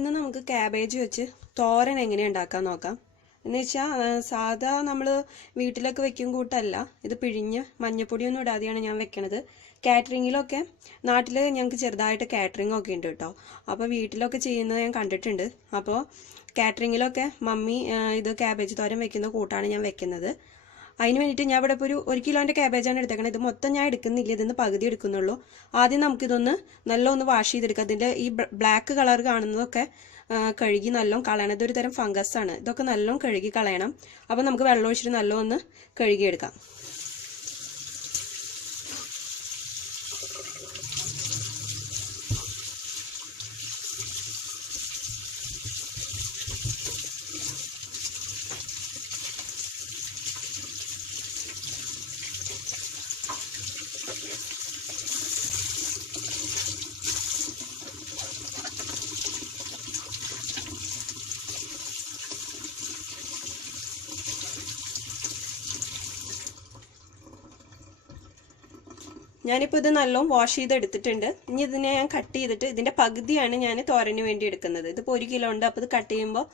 ഇന്ന് നമുക്ക് കാബേജ് വെച്ച് തോരൻ എങ്ങനെ ഉണ്ടാക്കാൻ നോക്കാം. എന്ന് വെച്ചാൽ സാധാ നമ്മൾ വീട്ടിലൊക്കെ വെക്കും കൂട്ടല്ല, ഇത് പിഴിഞ്ഞ് മഞ്ഞപ്പൊടിയൊന്നും ഇടാതെയാണ് ഞാൻ വെക്കണത്. കാറ്ററിങ്ങിലൊക്കെ നാട്ടിൽ ഞങ്ങൾക്ക് ചെറുതായിട്ട് കാറ്ററിംഗ് ഒക്കെ ഉണ്ട് കേട്ടോ. അപ്പോൾ വീട്ടിലൊക്കെ ചെയ്യുന്നത് ഞാൻ കണ്ടിട്ടുണ്ട്. അപ്പോൾ കാറ്ററിങ്ങിലൊക്കെ മമ്മി ഇത് കാബേജ് തോരൻ വെക്കുന്ന കൂട്ടാണ് ഞാൻ വെക്കുന്നത്. അതിന് വേണ്ടിയിട്ട് ഞാൻ ഇവിടെ ഇപ്പോൾ ഒരു കിലോൻ്റെ ക്യാബേജാണ് എടുത്തേക്കണത്. ഇത് മൊത്തം ഞാൻ എടുക്കുന്നില്ല, ഇതിന്ന് പകുതി എടുക്കുന്നുള്ളൂ. ആദ്യം നമുക്കിതൊന്ന് നല്ല ഒന്ന് വാഷ് ചെയ്തെടുക്കാം. അതിൻ്റെ ഈ ബ്ലാക്ക് കളർ കാണുന്നതൊക്കെ കഴുകി നല്ലോണം കളയണം. ഇതൊരു തരം ഫംഗസ് ആണ്, ഇതൊക്കെ നല്ലോണം കഴുകി കളയണം. അപ്പോൾ നമുക്ക് വെള്ളം ഒഴിച്ചിട്ട് നല്ലോണം ഒന്ന് കഴുകിയെടുക്കാം. ഞാനിപ്പോൾ ഇത് നല്ലോണം വാഷ് ചെയ്തെടുത്തിട്ടുണ്ട്. ഇനി ഇതിനെ ഞാൻ കട്ട് ചെയ്തിട്ട് ഇതിൻ്റെ പകുതിയാണ് ഞാൻ തോരന് വേണ്ടി എടുക്കുന്നത്. ഇതിപ്പോൾ 1 കിലോ ഉണ്ട്. അപ്പോൾ ഇത് കട്ട് ചെയ്യുമ്പോൾ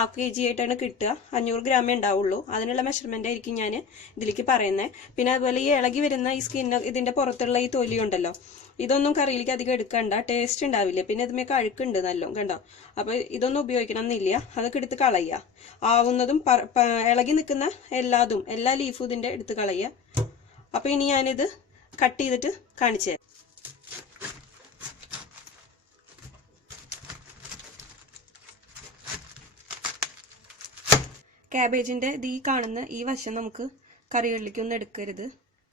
1/2 kg ആയിട്ടാണ് കിട്ടുക. 500 ഗ്രാമേ ഉണ്ടാവുള്ളൂ. അതിനുള്ള മെഷർമെൻ്റ് ആയിരിക്കും ഞാൻ ഇതിലേക്ക് പറയുന്നത്. പിന്നെ അതുപോലെ ഈ ഇളകി വരുന്ന ഈ സ്കിന്ന്, ഇതിൻ്റെ പുറത്തുള്ള ഈ തൊലി ഉണ്ടല്ലോ, ഇതൊന്നും കറിയിലേക്ക് അധികം എടുക്കണ്ട, ടേസ്റ്റ് ഉണ്ടാവില്ല. പിന്നെ ഇതിമേക്ക് അഴുക്കുണ്ട് നല്ലോണം, കണ്ടോ. അപ്പോൾ ഇതൊന്നും ഉപയോഗിക്കണം എന്നില്ല, അതൊക്കെ എടുത്ത് കളയുക. ആവുന്നതും ഇളകി നിൽക്കുന്ന എല്ലാ ലീഫും ഇതിൻ്റെ എടുത്ത് കളയുക. അപ്പോൾ ഇനി ഞാനിത് കട്ട് ചെയ്തിട്ട് കാണിച്ചു തരാം. ക്യാബേജിൻ്റെ ഈ കാണുന്ന ഈ വശം നമുക്ക് കറികളിലേക്കൊന്നും എടുക്കരുത്.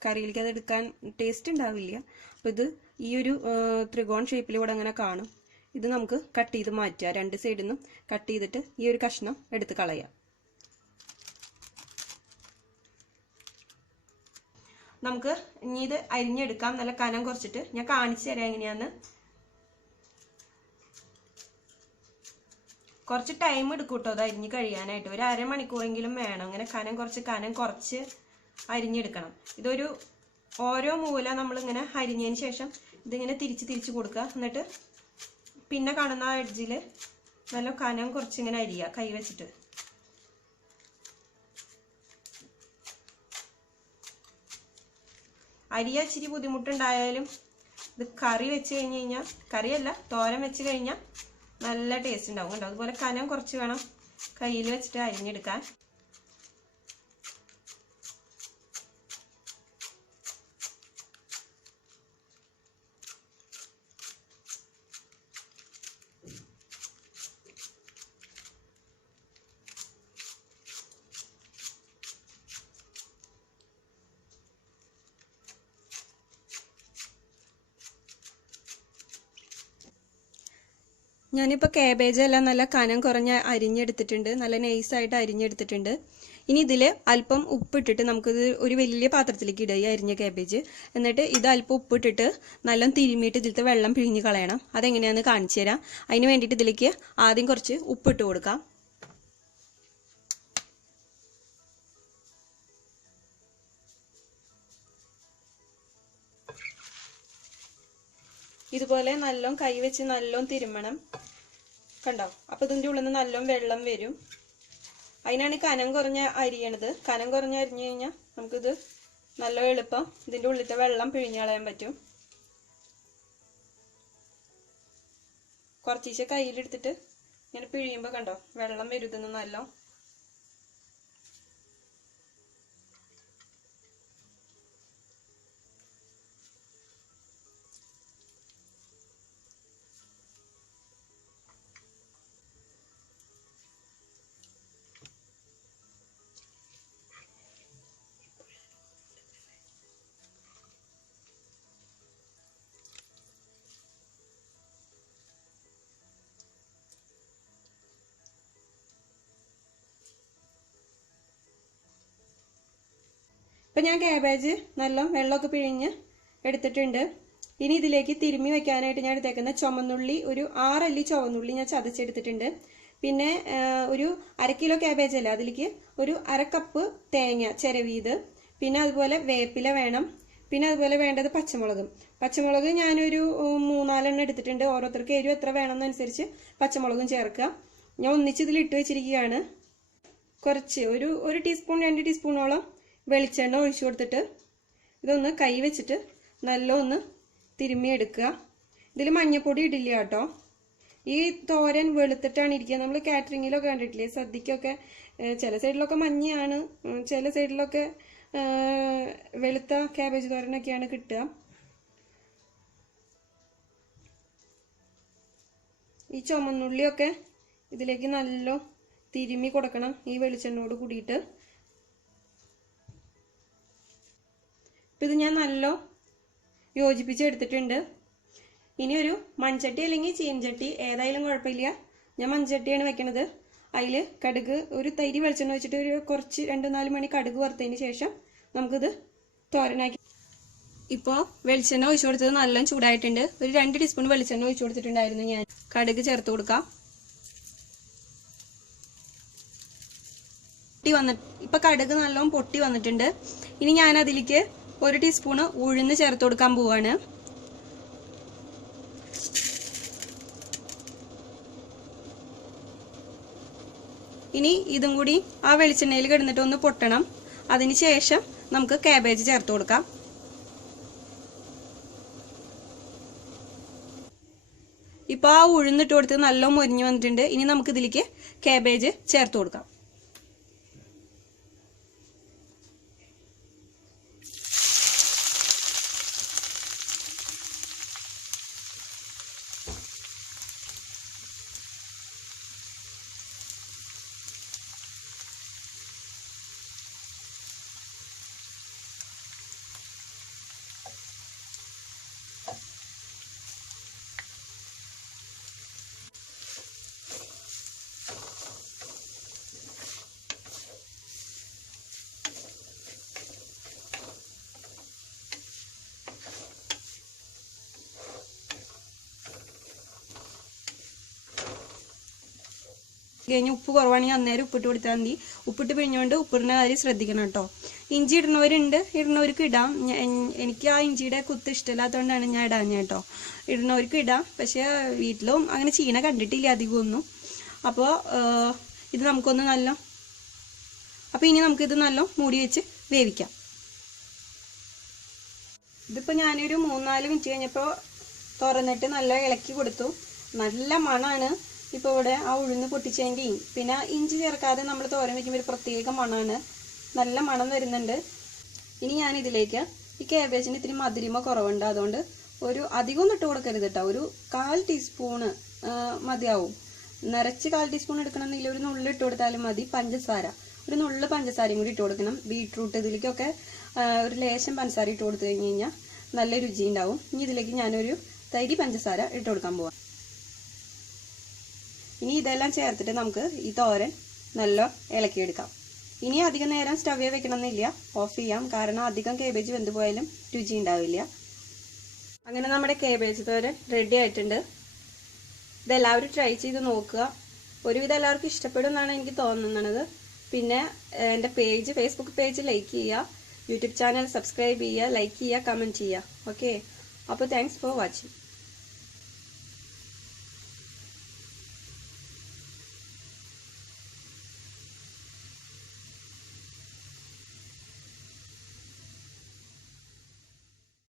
കറിയിലേക്ക് അത് എടുക്കാൻ ടേസ്റ്റ് ഉണ്ടാവില്ല. അപ്പോൾ ഇത് ഈ ഒരു ത്രികോൺ ഷേപ്പിലൂടെ അങ്ങനെ കാണും. ഇത് നമുക്ക് കട്ട് ചെയ്ത് മാറ്റുക. 2 സൈഡിൽ നിന്നും കട്ട് ചെയ്തിട്ട് ഈ ഒരു കഷ്ണം എടുത്ത് കളയാം. നമുക്ക് ഇനി ഇത് അരിഞ്ഞെടുക്കാം. നല്ല കനം കുറച്ചിട്ട് ഞാൻ കാണിച്ചു തരാം എങ്ങനെയാന്ന്. കുറച്ച് ടൈം എടുക്കും കേട്ടോ അത് അരിഞ്ഞ് കഴിയാനായിട്ട്. ഒരു അരമണിക്കൂറെങ്കിലും വേണം. അങ്ങനെ കനം കുറച്ച് അരിഞ്ഞെടുക്കണം. ഇതൊരു ഓരോ മൂല നമ്മളിങ്ങനെ അരിഞ്ഞതിന് ശേഷം ഇതിങ്ങനെ തിരിച്ച് കൊടുക്കുക. എന്നിട്ട് പിന്നെ കാണുന്ന ആ എഡ്ജിൽ നല്ല കനം കുറച്ചിങ്ങനെ അരിയുക കൈ വെച്ചിട്ട്. അരിയ ഇച്ചിരി ബുദ്ധിമുട്ടുണ്ടായാലും ഇത് കറി വെച്ച് കഴിഞ്ഞാൽ, കറിയല്ല തോരൻ വെച്ച് കഴിഞ്ഞാൽ നല്ല ടേസ്റ്റ് ഉണ്ടാവും കേട്ടോ. അതുപോലെ കനം കുറച്ച് വേണം കയ്യിൽ വെച്ചിട്ട് അരിഞ്ഞെടുക്കാൻ. ഞാനിപ്പോൾ കാബേജ് എല്ലാം നല്ല കനം കുറഞ്ഞ് അരിഞ്ഞെടുത്തിട്ടുണ്ട്, നല്ല നൈസായിട്ട് അരിഞ്ഞെടുത്തിട്ടുണ്ട്. ഇനി ഇതിൽ അല്പം ഉപ്പിട്ടിട്ട് നമുക്കിത് ഒരു വലിയ പാത്രത്തിലേക്ക് ഇടുക, ഈ അരിഞ്ഞ കാബേജ്. എന്നിട്ട് ഇത് അല്പം ഉപ്പിട്ടിട്ട് നല്ല തിരുമ്മിയിട്ട് ഇതിലത്തെ വെള്ളം പിഴിഞ്ഞ് കളയണം. അതെങ്ങനെയാണെന്ന് കാണിച്ചു തരാം. അതിന് വേണ്ടിയിട്ട് ഇതിലേക്ക് ആദ്യം കുറച്ച് ഉപ്പിട്ട് കൊടുക്കാം. ഇതുപോലെ നല്ലോണം കൈ വെച്ച് നല്ലോണം തിരുമ്മണം, കണ്ടോ. അപ്പോൾ ഇതിൻ്റെ ഉള്ളിൽ നിന്ന് നല്ലോണം വെള്ളം വരും. അതിനാണ് കനം കുറഞ്ഞ അരിയണത്. കനം കുറഞ്ഞ അരിഞ്ഞു കഴിഞ്ഞാൽ നമുക്കിത് നല്ല എളുപ്പം ഇതിൻ്റെ ഉള്ളിലത്തെ വെള്ളം പിഴിഞ്ഞ് കളയാൻ പറ്റും. കുറച്ചീശെ കയ്യിലെടുത്തിട്ട് ഇങ്ങനെ പിഴിയുമ്പോൾ കണ്ടോ വെള്ളം വരുത്തുന്നു നല്ലോണം. ഇപ്പം ഞാൻ കാബേജ് നല്ല വെള്ളമൊക്കെ പിഴിഞ്ഞ് എടുത്തിട്ടുണ്ട്. ഇനി ഇതിലേക്ക് തിരുമ്മി വെക്കാനായിട്ട് ഞാൻ എടുത്തേക്കുന്ന ചുവന്നുള്ളി, ഒരു 6 അല്ലി ചുവന്നുള്ളി ഞാൻ ചതച്ചെടുത്തിട്ടുണ്ട്. പിന്നെ ഒരു 1/2 കിലോ കാബേജ് അല്ല, അതിലേക്ക് ഒരു 1/2 കപ്പ് തേങ്ങ ചിരവിയത്. പിന്നെ അതുപോലെ വേപ്പില വേണം. പിന്നെ അതുപോലെ വേണ്ടത് പച്ചമുളക് ഞാനൊരു 3-4 എടുത്തിട്ടുണ്ട്. ഓരോരുത്തർക്ക് എരിവ് എത്ര വേണമെന്നനുസരിച്ച് പച്ചമുളകും ചേർക്കുക. ഞാൻ ഒന്നിച്ച് ഇതിൽ ഇട്ട് വെച്ചിരിക്കുകയാണ്. കുറച്ച് ഒരു ടീസ്പൂൺ 2 ടീസ്പൂണോളം വെളിച്ചെണ്ണ ഒഴിച്ചു കൊടുത്തിട്ട് ഇതൊന്ന് കൈ വെച്ചിട്ട് നല്ല ഒന്ന് തിരുമ്മി എടുക്കുക. ഇതിൽ മഞ്ഞപ്പൊടി ഇടില്ല കേട്ടോ. ഈ തോരൻ വെളുത്തിട്ടാണ് ഇരിക്കുക. നമ്മൾ കാറ്ററിങ്ങിലൊക്കെ കണ്ടിട്ടില്ലേ, സദ്യക്കൊക്കെ ചില സൈഡിലൊക്കെ മഞ്ഞയാണ്, ചില സൈഡിലൊക്കെ വെളുത്ത ക്യാബേജ് തോരനൊക്കെയാണ് കിട്ടുക. ഈ ചുമന്നുള്ളിയൊക്കെ ഇതിലേക്ക് നല്ല തിരുമ്മി കൊടുക്കണം ഈ വെളിച്ചെണ്ണയോട് കൂടിയിട്ട്. ഇപ്പം ഇത് ഞാൻ നല്ല യോജിപ്പിച്ചെടുത്തിട്ടുണ്ട്. ഇനി ഒരു മൺചട്ടി അല്ലെങ്കിൽ ചീനച്ചട്ടി ഏതായാലും കുഴപ്പമില്ല. ഞാൻ മൺചട്ടിയാണ് വെക്കണത്. അതിൽ കടുക് ഒരു തൈര് വെളിച്ചെണ്ണ വെച്ചിട്ട് ഒരു കുറച്ച് 2-4 മണി കടുക് വറുത്തതിന് ശേഷം നമുക്കിത് തോരനാക്കി. ഇപ്പോൾ വെളിച്ചെണ്ണ ഒഴിച്ചു കൊടുത്തത് നല്ല ചൂടായിട്ടുണ്ട്. ഒരു 2 ടീസ്പൂൺ വെളിച്ചെണ്ണ ഒഴിച്ചു കൊടുത്തിട്ടുണ്ടായിരുന്നു ഞാൻ. കടുക് ചേർത്ത് കൊടുക്കാം. ഇപ്പം കടുക് നല്ലോണം പൊട്ടി വന്നിട്ടുണ്ട്. ഇനി ഞാൻ അതിലേക്ക് 1 ടീസ്പൂണ് ഉഴുന്ന് ചേർത്ത് കൊടുക്കാൻ പോവാണ്. ഇനി ഇതും കൂടി ആ വെളിച്ചെണ്ണയിൽ കിടന്നിട്ട് ഒന്ന് പൊട്ടണം. അതിന് ശേഷം നമുക്ക് കാബേജ് ചേർത്ത് കൊടുക്കാം. ഇപ്പോൾ ആ ഉഴുന്നിട്ട് കൊടുത്ത് നല്ല മൊരിഞ്ഞ് വന്നിട്ടുണ്ട്. ഇനി നമുക്ക് ഇതിലേക്ക് കാബേജ് ചേർത്ത് കൊടുക്കാം. കഴിഞ്ഞ് ഉപ്പ് കുറവാണെങ്കിൽ അന്നേരം ഉപ്പിട്ട് കൊടുത്താൽ മതി. ഉപ്പിട്ട് പിഴിഞ്ഞുകൊണ്ട് ഉപ്പിടുന്ന കാര്യം ശ്രദ്ധിക്കണം കേട്ടോ. ഇഞ്ചി ഇടുന്നവരുണ്ട്, ഇടുന്നവർക്ക് ഇടാം. എനിക്ക് ആ ഇഞ്ചിയുടെ കുത്ത് ഇഷ്ടമില്ലാത്തതുകൊണ്ടാണ് ഞാൻ ഇടാഞ്ഞ കേട്ടോ. ഇടുന്നവർക്ക് ഇടാം, പക്ഷേ വീട്ടിലും അങ്ങനെ ചെയ്യണ കണ്ടിട്ടില്ല അധികമൊന്നും. അപ്പോൾ ഇത് നമുക്കൊന്ന് ഇനി നമുക്കിത് നല്ല മൂടി വെച്ച് വേവിക്കാം. ഇതിപ്പോൾ ഞാനൊരു 3-4 മിനിറ്റ് കഴിഞ്ഞപ്പോൾ തുറന്നിട്ട് നല്ല ഇളക്കി കൊടുത്തു. നല്ല മണമാണ് ഇപ്പോൾ ഇവിടെ ആ ഉഴുന്ന് പൊട്ടിച്ചതിൻ്റെയും പിന്നെ ഇഞ്ചി ചേർക്കാതെ നമ്മൾ തോരൻ വയ്ക്കുമ്പോൾ ഒരു പ്രത്യേക മണമാണ്. നല്ല മണം വരുന്നുണ്ട്. ഇനി ഞാനിതിലേക്ക് ഈ കാബേജിന് ഇത്തിരി മധുരിമ കുറവുണ്ട്, അതുകൊണ്ട് അധികം ഇട്ട് കൊടുക്കരുത് കേട്ടോ. ഒരു 1/4 ടീസ്പൂണ് മതിയാവും. നിറച്ച് 1/4 ടീസ്പൂൺ എടുക്കണമെന്നില്ല, ഒരു നുള്ള് ഇട്ട് കൊടുത്താലും മതി. പഞ്ചസാര ഒരു നുള്ള് പഞ്ചസാരയും കൂടി ഇട്ട് കൊടുക്കണം. ബീട്രൂട്ട് ഇതിലേക്കൊക്കെ ഒരു ലേശം പഞ്ചസാര ഇട്ട് കൊടുത്തു കഴിഞ്ഞാൽ നല്ല രുചി ഉണ്ടാവും. ഇനി ഇതിലേക്ക് ഞാനൊരു തരി പഞ്ചസാര ഇട്ട് കൊടുക്കാൻ പോവാം. ഇനി ഇതെല്ലാം ചേർത്തിട്ട് നമുക്ക് ഈ തോരൻ നല്ല ഇളക്കിയെടുക്കാം. ഇനി അധികം നേരം സ്റ്റവ്വേ വെക്കണമെന്നില്ല, ഓഫ് ചെയ്യാം. കാരണം അധികം കേബേജ് വെന്ത് പോയാലും രുചി ഉണ്ടാവില്ല. അങ്ങനെ നമ്മുടെ കേബേജ് തോരൻ റെഡി ആയിട്ടുണ്ട്. ഇതെല്ലാവരും ട്രൈ ചെയ്ത് നോക്കുക. ഒരുവിധം എല്ലാവർക്കും ഇഷ്ടപ്പെടും എന്നാണ് എനിക്ക് തോന്നുന്നത്. പിന്നെ എൻ്റെ ഫേസ്ബുക്ക് പേജ് ലൈക്ക് ചെയ്യുക, യൂട്യൂബ് ചാനൽ സബ്സ്ക്രൈബ് ചെയ്യുക, ലൈക്ക് ചെയ്യുക, കമൻറ്റ് ചെയ്യുക. ഓക്കെ, അപ്പോൾ താങ്ക്സ് ഫോർ വാച്ചിങ്.